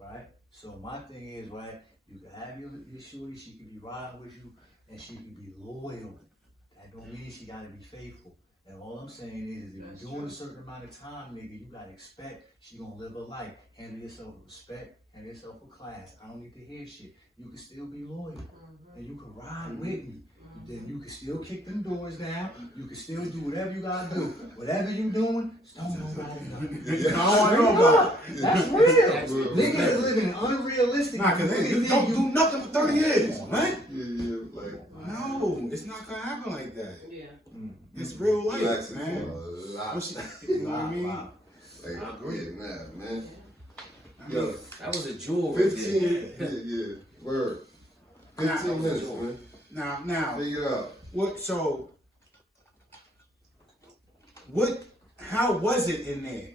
right? So my thing is, right, you can have your shorty, she can be riding with you, and she can be loyal. That don't mean she gotta be faithful. And all I'm saying is if you're doing a certain amount of time, nigga, you gotta expect she gonna live her life. Handle yourself with respect, handle yourself with class. I don't need to hear shit. You can still be loyal. And you can ride with me. Then you can still kick them doors down. You can still do whatever you gotta do. Whatever you doing, don't nobody know. I don't know about it. That's real. Niggas living unrealistic. Nah, cause you don't do nothing for 30 years, man. Yeah, like. No, it's not gonna happen like that. Yeah. It's real life, Relaxing man. for a lot. You know what I mean? Like, I agree. Yeah, nah, man. I mean, Yo, That was a jewel. 15, yeah, word. 15 minutes, man. Now, Figure it out. how was it in there?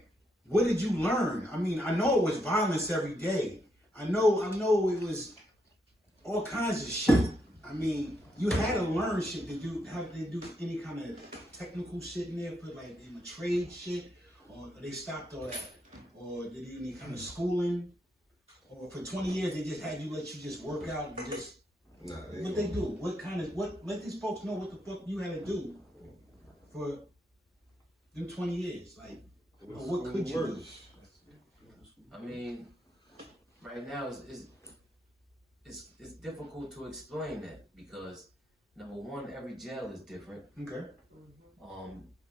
What did you learn? I mean, I know it was violence every day. I know it was all kinds of shit. I mean, you had to learn shit to do, how they do any kind of technical shit in there, put like in a trade shit, or they stopped all that, or did you any kind of schooling, or for 20 years they just had you let you just work out and just Nah, what they do? Let these folks know what the fuck you had to do for them 20 years, like, or what could you do? I mean, right now it's difficult to explain that because number one, every jail is different. Okay.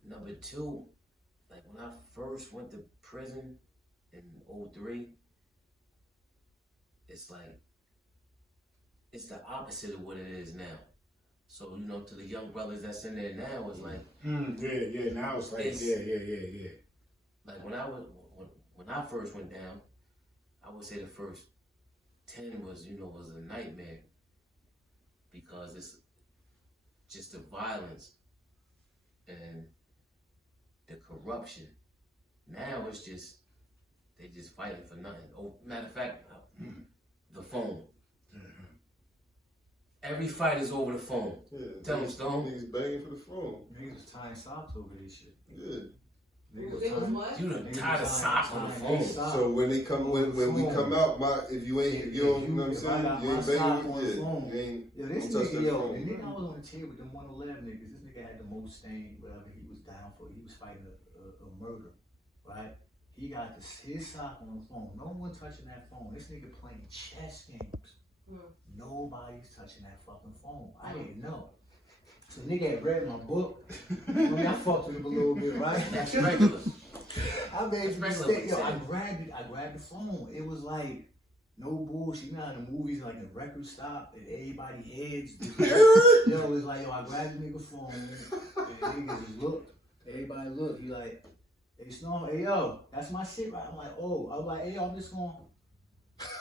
Number two, like when I first went to prison in '03, it's like it's the opposite of what it is now. So to the young brothers that's in there now, it's like Yeah. Now it's like yeah. like when I first went down, I would say the first 10 was a nightmare because it's just the violence and the corruption. Now it's just they just fighting for nothing. Oh, matter of fact, the phone. Every fight is over the phone. Yeah, Tell them, Stone. Niggas banging for the phone. Niggas was tying socks over this shit. Yeah. Niggas It was what? You done tied a sock on the phone. So when they come, when we come out, if you don't, you know what I'm saying? You ain't banging with it. You ain't. Yo, this Don't touch nigga, that the phone. nigga I was on the team with them 111 niggas, this nigga had the most stain, whatever he was down for. He was fighting a murder, right? He got his sock on the phone. No one touching that phone. This nigga playing chess games. Nobody's touching that fucking phone. I didn't know. So nigga had read my book. I mean, I fucked with him a little bit, right? That's regular. I made a That's mistake. regular, Yo, I Sam. grabbed the phone. It was like no bullshit. You know how in the movies like the record stop and everybody heads. Yo, it was like I grabbed the nigga phone and niggas just looked. Everybody looked. He like, hey Snow, hey yo, that's my shit, right? I'm like, oh, I was like, hey yo, I'm just going.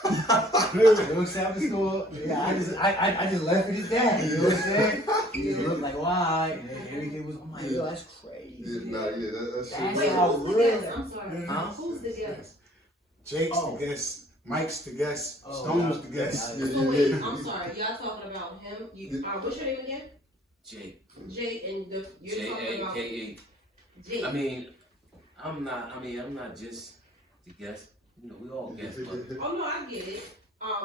You know what I'm saying? I'm just going. Yeah, I just left it at that. You know what I'm saying? He just looked like, why? And then everything was. I'm like, yo, that's crazy. Yeah, that's That's Wait, how who's the real. guest? I'm sorry. Huh? Who's the guest? Jake's Oh. the guest, Mike's the guest, Oh, Stone's the yeah. guest. Yeah. So wait, I'm sorry. Y'all talking about him? What's your name again? Jake. Jake, and you're talking about J-A-K-E. Jake. I mean, I'm not just the guest. We all guests, but Oh no, I get it.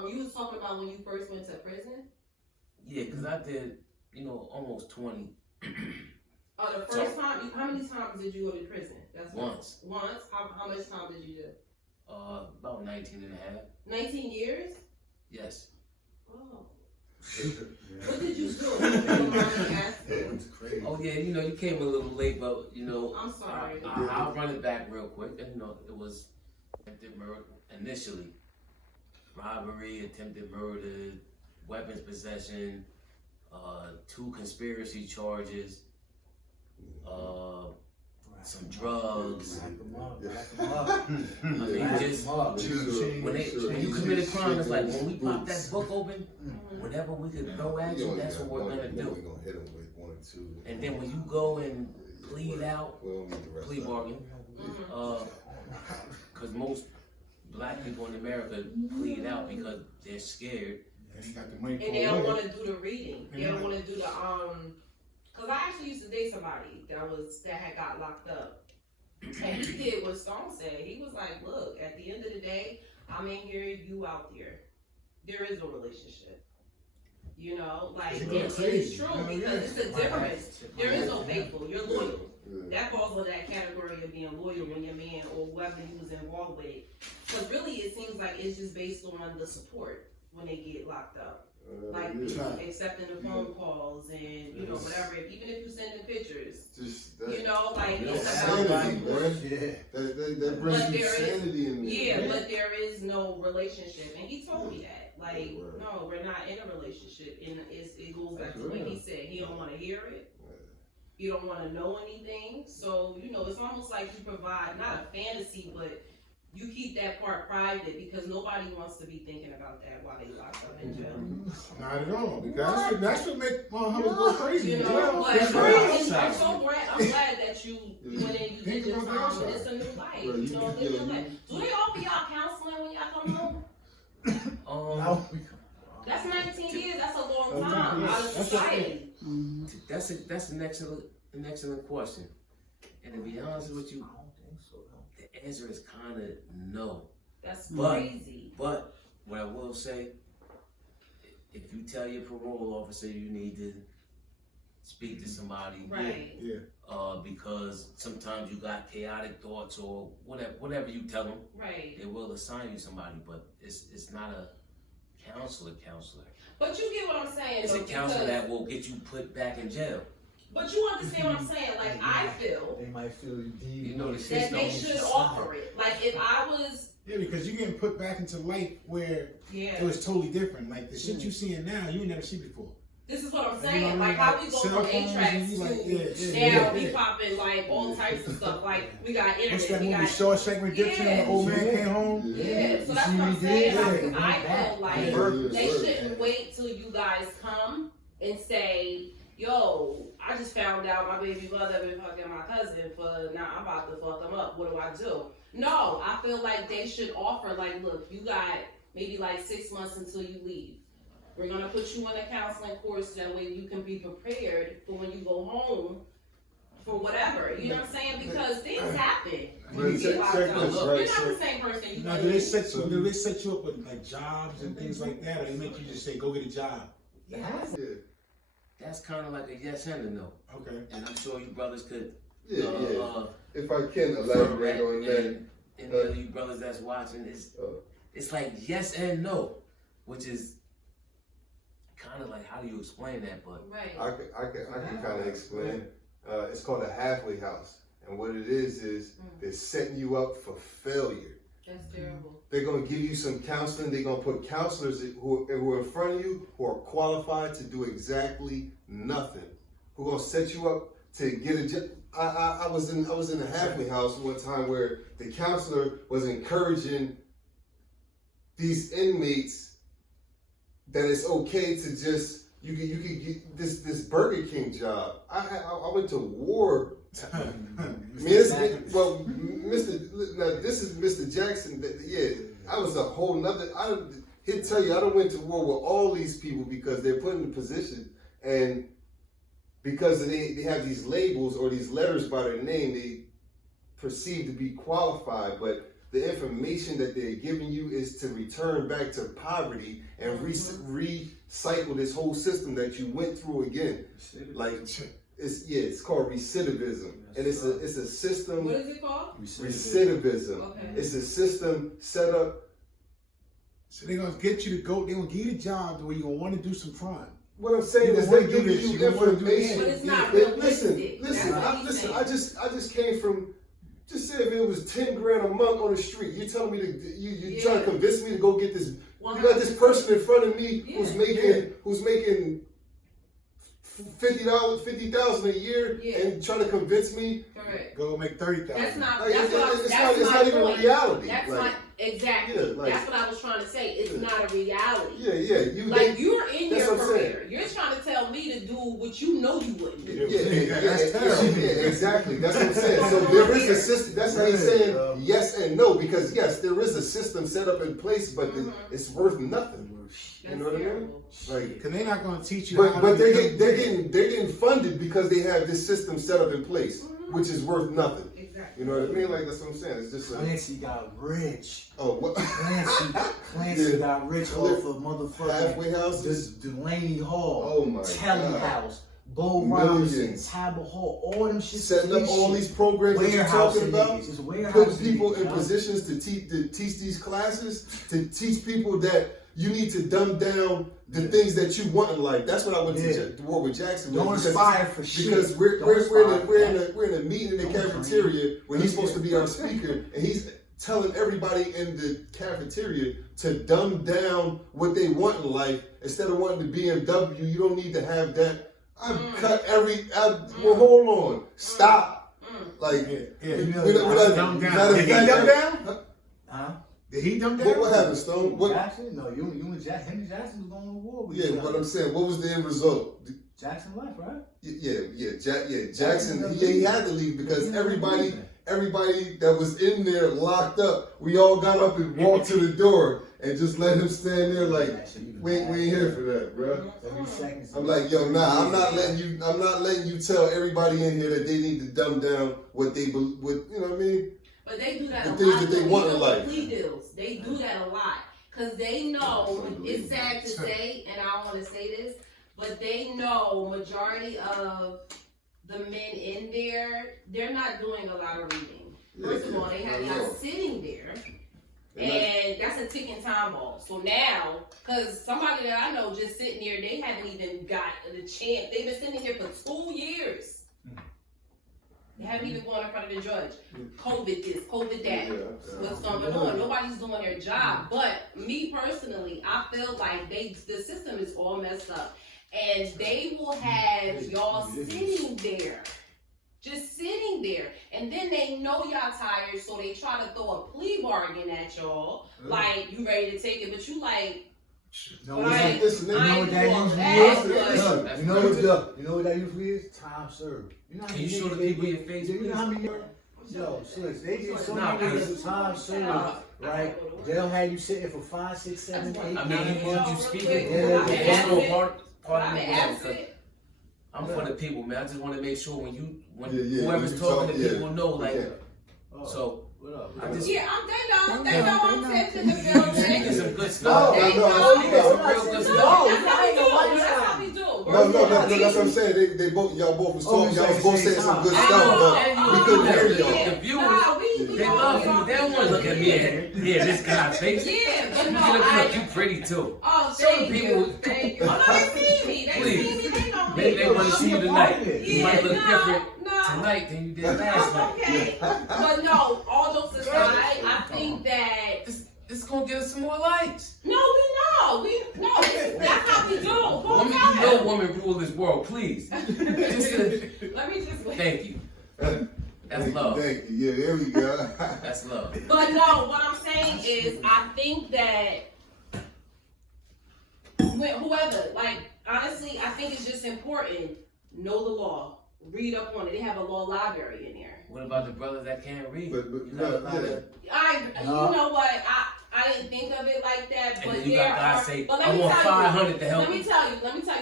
You was talking about when you first went to prison. yeah, because I did, almost 20 The first time. How many times did you go to prison? That's once. Once. How much time did you do? About 19 and a half. 19 years. Yes. Oh. What did you do? If you don't mind me asking? It's crazy. Oh yeah, you came a little late, but I'm sorry. I'll run it back real quick. And, it was attempted murder initially, robbery, attempted murder, weapons possession, 2 conspiracy charges, some drugs. Rack 'em up. I mean, just when you commit a crime, it's like when we pop that book open, whatever we could throw at you, that's what we're gonna do. We're gonna hit him with 1 or 2. And then when you go and plead out, we don't need the rest plea of it. bargain, because most black people in America plead out because they're scared. And he got the money And they don't want to do the reading. They don't want to do the Cause I actually used to date somebody that had got locked up, and he did what Stone said. He was like, "Look, at the end of the day, I'm in here, you out there. There is no relationship. You know, like It's it's crazy. true Oh, because yeah. it's a difference. There is no faithful. You're loyal. Yeah. That falls in that category of being loyal when your man or whoever you was involved with. Because really, it seems like it's just based on the support when they get locked up. Like Yeah. accepting the phone calls and you know whatever. Even if you send the pictures, Just that, you know, like Yeah. it's sanity, about. man. Yeah. That brings But you there is- sanity in there. Yeah, but there is no relationship, and he told me that. Like, Right. no, we're not in a relationship, and it goes back to what he said. He don't want to hear it. You don't want to know anything. So you know, it's almost like you provide not a fantasy, but you keep that part private because nobody wants to be thinking about that while they locked up in jail. Not at all. Because that's what make motherfuckers go crazy. You Yeah. know, but That's I'm crazy. so glad. I'm glad that you went in, you did Think this about the time, outside. and it's a new life. Right, You you- know, yeah, live your you- life. Do they offer y'all counseling when y'all come home? Now we That's 19 years. That's a long Long time time, yeah. out of That's society. That's an excellent question. And to be honest with you, I don't think so. No. the answer is kind of no. That's But- crazy. But what I will say, if you tell your parole officer you need to speak to somebody, Right. Yeah. because sometimes you got chaotic thoughts or whatever you tell them, Right. they will assign you somebody. But it's not a counselor. But you get what I'm saying. It's a though, counselor because- that will get you put back in jail. But you understand what I'm saying? Like I feel They might feel you deep. You know the that system. they should offer it. Like if I was, Yeah, because you're getting put back into life where yeah. it was totally different. Like the shit you seeing now, you ain't never seen before. This is what I'm You know saying. what I mean? Like how we go Cell from phones A-Tracks and you like, to yeah, now we yeah. popping like all types of stuff. Like we got What's internet, that we movie, got Shawshank Redemption, when the old man came home? yeah. So You that's see what I'm what he saying. did? Like, I feel like Yeah. they shouldn't wait till you guys come and say, yo, I just found out my baby mother been fucking my cousin for now I'm about to fuck him up. What do I do? No, I feel like they should offer like, look, you got maybe like 6 months until you leave. We're gonna put you in a counseling course that way you can be prepared for when you go home for whatever. You know what I'm saying? Because things happen. But when you get check- locked check up. this, You're right, not so- the same person you Now, were. do they set you up with like jobs and things like that, or they make you just say, go get a job? Yes. Yeah, That's kind of like a yes and a no. Okay. And I'm sure you brothers could yeah, yeah. uh, If I can elaborate on that, and any of you brothers that's watching, it's like yes and no, which is kind of like how do you explain that? But Right. I can kind of explain. It's called a halfway house, and what it is they're setting you up for failure. That's terrible. They're gonna give you some counseling. They're gonna put counselors who are in front of you who are qualified to do exactly nothing. Who are gonna set you up to get a job. I was in a halfway house one time where the counselor was encouraging these inmates that it's okay to just you can get this Burger King job. I went to war. Well, now this is Mr. Jackson. Yeah, I was a whole nother. He'll tell you I don't went to war with all these people because they're put in a position and because they have these labels or these letters by their name, they perceive to be qualified, but the information that they're giving you is to return back to poverty and recycle this whole system that you went through again. Like it's called recidivism, and it's a system. What is it called? Recidivism. Okay. It's a system set up. So they're gonna get you to go. They're gonna give you a job where you're gonna want to do some crime. What I'm saying You is don't they're wanna do giving this, you you don't wanna do information. But it's not Listen, realistic. listen, That's what he's saying. I just came from. Just say if it was 10 grand a month on the street, you telling me to you trying to convince me to go get this? You got this person in front of me who's making $50,000 a year and trying to convince me. Correct. Go make 30,000. That's not. Like, That's what it's that's not my even point. reality. That's Like, not exactly. yeah, like- that's what I was trying to say. It's not a reality. Yeah. Like you're in that's your what I'm career. You're trying to tell me to do what you know you wouldn't do. That's terrible. Yeah, exactly. That's what I'm saying. So there is a system. That's how he's saying yes and no, because yes, there is a system set up in place, but it's worth nothing. That's know what I mean? terrible. Like, Cause they're not gonna teach you. but they're getting funded because they have this system set up in place, which is worth nothing. Exactly. You know what I mean? Like that's what I'm saying. It's just a, Clancy got rich. oh what? Clancy Yeah. got rich off of motherfucking Halfway houses. Delaney Hall. Oh my Telly God. House. Bo Millions. Robinson, Tabor Hall, all them shit. Setting up all these programs that you're warehouse talking about. It's warehouse Putting people niggas, in yo. positions to teach these classes, to teach people that you need to dumb down the things that you want in life. That's what I went to war with Jackson. Don't with, aspire for shit. Because we're Don't aspire we're in a meeting in the Don't cafeteria where he's supposed to be our speaker, and he's telling everybody in the cafeteria to dumb down what they want in life. Instead of wanting the BMW, you don't need to have that. I've cut well, hold on, stop. Like, You know, without- Did he dumb down? Huh? Did he dumb down? what happened, Stone? What? Jackson? No, you and Jackson. Him and Jackson was going to war with Yeah, each but other. I'm saying, what was the end result? Jackson left, right? Jackson. He had to leave because everybody that was in there locked up. We all got up and walked to the door and just let him stand there like, we ain't here for that, bro. 30 seconds. I'm like, yo, nah, I'm not letting you tell everybody in here that they need to dumb down what they, you know what I mean? But they do that The a things lot. that they want in Even life. with plea deals, they do that a lot. Because they know, it's sad to say, and I don't want to say this, but they know majority of the men in there, they're not doing a lot of reading. First of all, they have y'all sitting there, and that's a ticking time bomb. So now, because somebody that I know just sitting there, they haven't even got the chance. They've been sitting here for 2 years. They haven't even gone in front of the judge. COVID this, COVID that. What's going on? Nobody's doing their job. But me personally, I feel like the system is all messed up. And they will have y'all sitting there. Just sitting there. And then they know y'all tired, so they try to throw a plea bargain at y'all. Like, you ready to take it, but you like, No, Like, listen, you know I what that ain't usually doing is? that, Look, you know what that usually is? Time served. You know how Can many you show niggas the people they your get- face, You know how please? many? Yo, sis, they get so Nah, many please. niggas time served, right? They'll have you sitting for 5, 6, 7, 8, I mean, 9 you months. speak Yeah, it. yeah. Part I've of been me, absent. I'm for the people, man. I just want to make sure when Yeah, whoever's you talking talk, to people know, like, Oh, so what up? I just yeah, they know I'm testing the building. speaking some good No, stuff. They no, know. Speaking some real good No, stuff. that's how we do. That's how we do. That's what I'm saying. They both, y'all both was talking, y'all was both saying some good I stuff, know, but and we you couldn't know, hear yeah. y'all. The viewers, they love you. They don't want to look at me and yeah, this guy's face. Yeah, but You no, look, you pretty too. Oh, Show the thank people. you. Thank you. Oh, no, they see me. They Please. see me. They know me. Maybe they want to see you tonight. You Yeah, might look no, different no. tonight than you did last night. Okay. But no, all jokes aside, I think that This is gonna get us some more likes. no, that's how we do. Go Woman, tell you know them. women rule this world, please. Let me just wait. Thank you. That's love. Thank you. Yeah, there we go. That's love. But no, what I'm saying is, I think that whoever, like, honestly, I think it's just important. Know the law. Read up on it. They have a law library in there. What about the brothers that can't read? But You got a lot of- You know what? I didn't think of it like that, And but then you there got guys are. say, But I let me want tell you. 500 to help Let me you. tell you You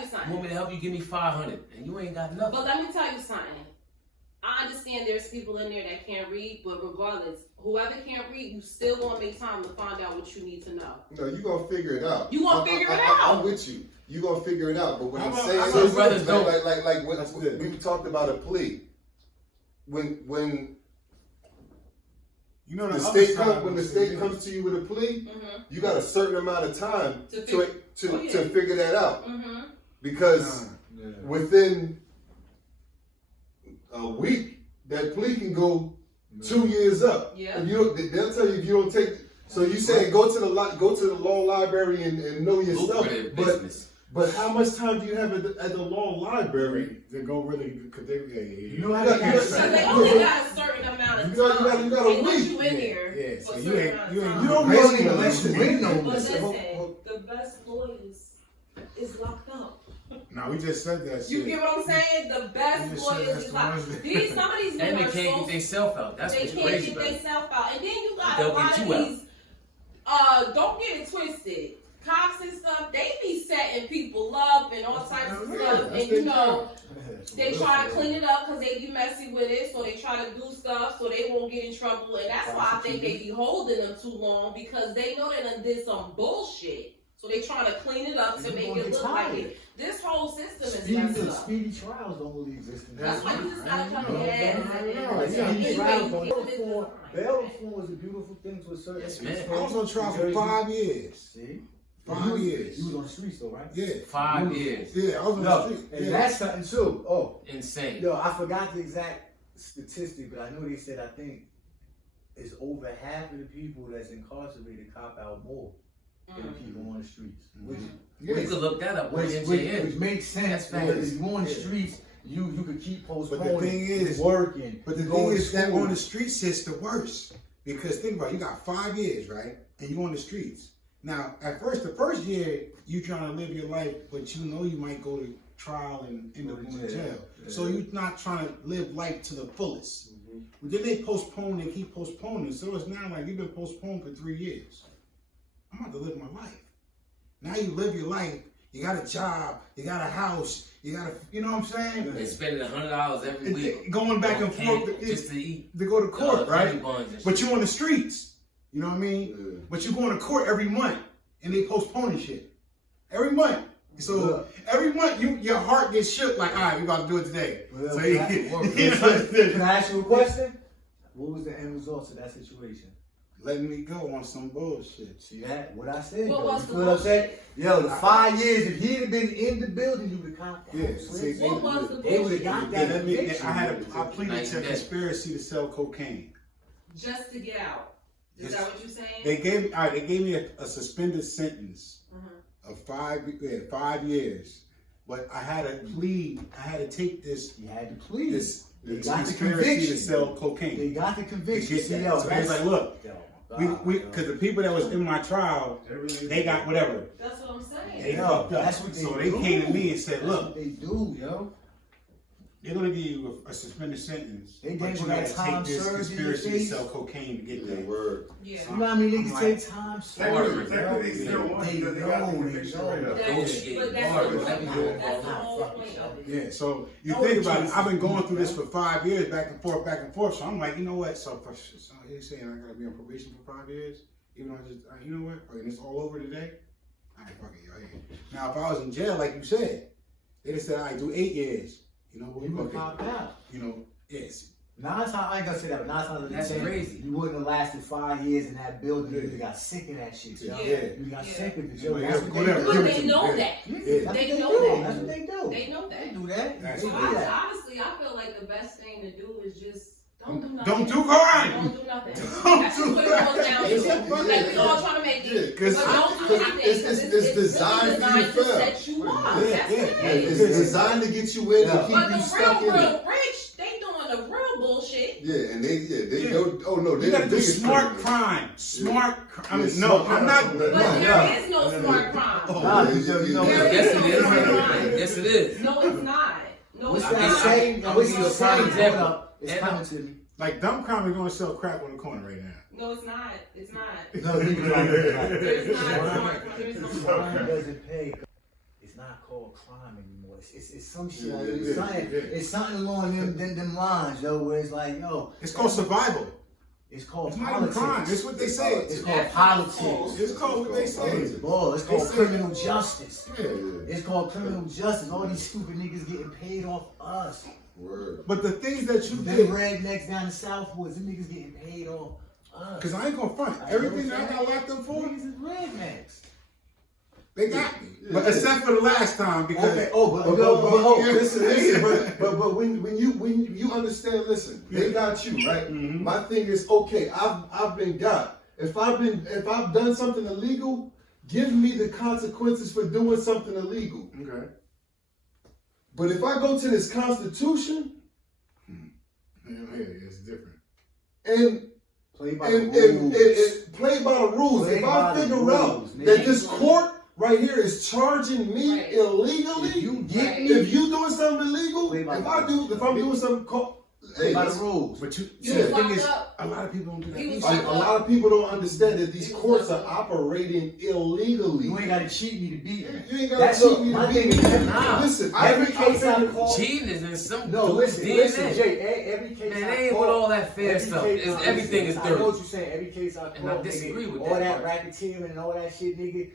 something. want me to help you? Give me 500, and you ain't got nothing. But let me tell you something. I understand there's people in there that can't read, but regardless, whoever can't read, you still gonna make time to find out what you need to know. no, you gonna figure it out. You gonna figure it I'm out. with you. You gonna figure it out. But what I'm How saying about is, brothers don't? like what That's good. we talked about a plea. When You know the other state side comes when the was state saying comes to you with a plea, Mm-hmm. you got a certain amount of time To to Oh, yeah. to figure that out. Mm-hmm. Because Yeah. within a week, that plea can go 2 years up. Yeah. If you don't, they'll tell you if you don't take. So you saying go to the law library and know your stuff, Lucrative but business. but how much time do you have at the law library? They go really, cause they, You know how Yeah, they yeah. get So they only got a certain amount of You got- time. you got a They want week. you in Yeah, here yeah, for so a you certain ain't- amount of you ain't- time. You don't Basically, know unless you win on But this. listen, the best lawyers is locked up. Nah, we just said that You shit. get what I'm saying? The You best just said lawyers that's is the locked ones up. that- Some of these And men they are can't so get themselves out. That's they what's can't crazy get about it. themselves out. And then you got They'll a lot get of you out. these, don't get it twisted. Cops and stuff, they be setting people up and all types of Yeah, stuff. that's And you their know, job. They try to clean it up because they be messy with it, so they try to do stuff so they won't get in trouble, and that's why I think they be holding them too long because they know they done did some bullshit. So they trying to clean it up to You make gonna it get look like tired. it. This whole system is messed up. Speedy trials don't really exist in That's why you just gotta come No, in. Speedy trials don't. Yeah. Bail reform is a beautiful thing to a certain Yes, man. extent. I was on trial for Jersey. 5 years. See? 5 years. You was on the streets though, right? Yeah. 5 years. Yeah, I was on the No, street. and Yeah. that's something too. Oh, Insane. yo, I forgot the exact statistic, but I know they said I think it's over half of the people that's incarcerated cop out more than the people on the streets. Which You could look that up on NJN. which makes sense That's because if you on the streets, you could keep postponing. thing is- working. But the going thing to is, that school. on the streets is the worst. Because think about it, you got 5 years, right? And you on the streets. Now, the first year, you trying to live your life, but you know you might go to trial and end up Go to going to jail. jail. Yeah. So you're not trying to live life to the fullest. Mhm. But then they postpone and keep postponing. So it's now like you've been postponed for 3 years. I'm about to live my life. Now you live your life. You got a job. You got a house. You got a, you know what I'm saying? And spending $100 every week. Going back and on forth cake just to eat. to go to court, right? honey buns and But shit. you on the streets. You know what I mean? Yeah. But you going to court every month and they postponing shit. Every month. So every month your heart gets shook like, all right, we about to do it today. Well, So can you, I- you Can know, I ask you a question? What was the end result of that situation? letting me go on some bullshit. See that? What I said. What though. was You the feel what I'm saying? Yo, the I- 5 years, if he'd have been in the building, you would have got that. Yeah, Switch. see, What was the They would've bullshit? got Yeah, that. I pleaded Nice to bet. conspiracy to sell cocaine. Just to get out. Is Yes. that what you're saying? They gave me a suspended sentence Mhm. of 5 years. But I had to plead, I had to take this You had to plead. They this got the conspiracy conviction. to sell cocaine. They got the To conviction. get See, that. yo, So they was like, look, yo, we God, because the people that was in my trial, they got whatever. That's what I'm saying. They Yo, fucked up. that's what they So they do. came to me and said, That's look, what they do, yo. they're gonna give you a suspended sentence, They but gave you you gotta that time take this served in your conspiracy to face. sell cocaine to get Yeah, that. word. Yeah. You know how many niggas Right. take time? Harder. Technically, they still want because they got the conviction right up. Negotiate But that's harder. the Let point. me do it That's the all. whole point of it. Yeah, so you No, think it's about it. just- I've been going through this for 5 years, back and forth. So I'm like, you know what? So he's saying I gotta be on probation for 5 years, even though I just, you know what? And it's all over today. I ain't fucking y'all here. Now, if I was in jail, like you said, they just said I do 8 years. You know, You we would fucking, pop out. you know, yes. 9 times, I ain't gonna say that, but 9 times out of That's 10, crazy. you wouldn't have lasted 5 years in that building. Yeah. You got sick of that shit, yo. Yeah. You got Yeah. sick of it, Yeah, yo. That's what they whatever. do. But Give it they to know me. that. Yeah, Yeah. that's They what know do. that. That's what they do. They know They that. do that. That's They So do what that. honestly, I feel like the best thing to do is just don't do nothing. Don't do crime. Don't do nothing. Don't That's do just what it boils down to. crime. Like we all trying to make Yeah, it, 'cause but don't do it's- nothing. it's- 'cause it's really designed for you to designed to fail. set you up. Yeah, That's yeah. it. It's designed to get you in Yeah. and keep But you the stuck in it. real rich, they doing the real bullshit. Yeah, and they Yeah. know. Oh no, they You gotta the do biggest smart criminals. crime. Smart crime. I mean, Yeah, no, smart I'm crime. not. But But no. there is no smart crime. Oh, Nah, yeah, you know, you know yeah, what? yeah. Yes, it is. Yes, it is. No, it's not. No, What's it's that not. saying? I'm What's gonna the give you a prime saying? example. Hold up. It's And coming to me. Like dumb crime is gonna sell crack on the corner right now. No, it's not. It's not. No, you right. There's not Crime- smart crime. There's no crime smart crime. doesn't pay. It's not called crime anymore. It's some shit. Yeah, It's yeah, something. yeah. It's something along them lines, yo. Where it's like, yo, It's called survival. it's called It's not even politics. crime. It's what they say. It's called That's politics. It's called what they say. Boy, it's called say- criminal justice. Yeah, It's called criminal justice. All these stupid niggas getting paid off us. word. But the things that you Them did, rednecks down the Southwoods, them niggas getting paid off us. because I ain't gonna front. Everything that I got locked up for, Niggas is rednecks. they got me. Yeah. But except for the last time, because Okay, Listen, but when you understand, listen, they got you, right? Mhm. My thing is, okay, I've been got. If I've done something illegal, give me the consequences for doing something illegal. okay, But if I go to this Constitution yeah, it's different. and Play by and, the and, rules. and play by the rules, Play if by I the figure rules, out nigga. that this court right here is charging me Right. illegally, If you get Right. me, if you doing something illegal, Play by if the I'm doing something, Hey, by the listen, rules. But you, Yeah. see, the thing Locked is, up. a lot of people don't do that. He was either. like, a lot of people don't understand that these courts are operating illegally. You ain't gotta cheat me to beat me. You ain't That's gotta cheat me my to thing beat is me. every- Nah. Listen, Every case I call. Cheating is in some No, dude's listen, DNA. Jay. Every case Man, I they ain't call, with all that fair every stuff. case- It's, everything is I know dirty. what you're saying. Every case I And I call, disagree nigga, with all that that racketeering and all that shit, nigga,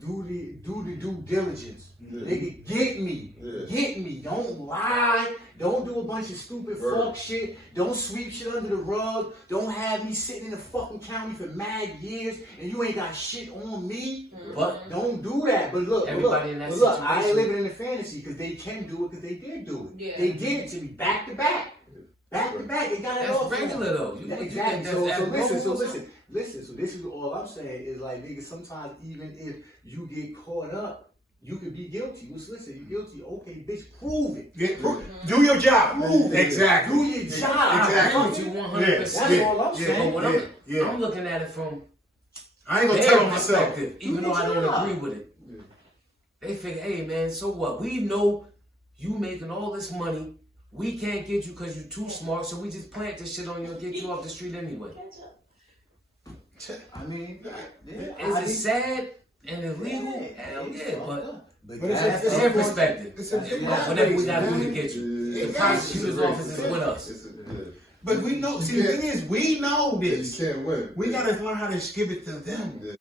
do the due diligence. Yeah. Nigga, get me. Yeah. Get me. Don't lie. Don't do a bunch of stupid Right. fuck shit. Don't sweep shit under the rug. Don't have me sitting in the fucking county for mad years and you ain't got shit on me. But Don't do that. But look, Everybody in that but look, I ain't situation- living in the fantasy because they can do it because they did do it. Yeah. They did it to me back to back. Back to back. They got it that's off. regular though. You Yeah, think exactly. that's So abnormal listen. So or something? listen. So this is all I'm saying is like, nigga. Sometimes even if you get caught up, you could be guilty. Listen, you guilty. Okay, bitch, prove it. Yeah, do your job. Prove it. Exactly. Do your job. I agree with Exactly. you That's 100%. all I'm saying. But when Yeah. I'm looking at it from I ain't gonna their tell on myself. perspective, even Do though I your don't job. agree with it. Yeah. They figure, hey man, so what? We know you making all this money. We can't get you because you're too smart, so we just plant this shit on you and get you off the street anyway. I mean, yeah, Is I it mean, sad and illegal? Hell it's yeah, fucked but up. But that's it's their a- perspective. It's a big Whatever we gotta do man. to get you. Yeah. The prosecutor's office is with us. Yeah. But we know. See, the thing is, we know You this. can't win. We gotta learn how to give it to them. Yeah.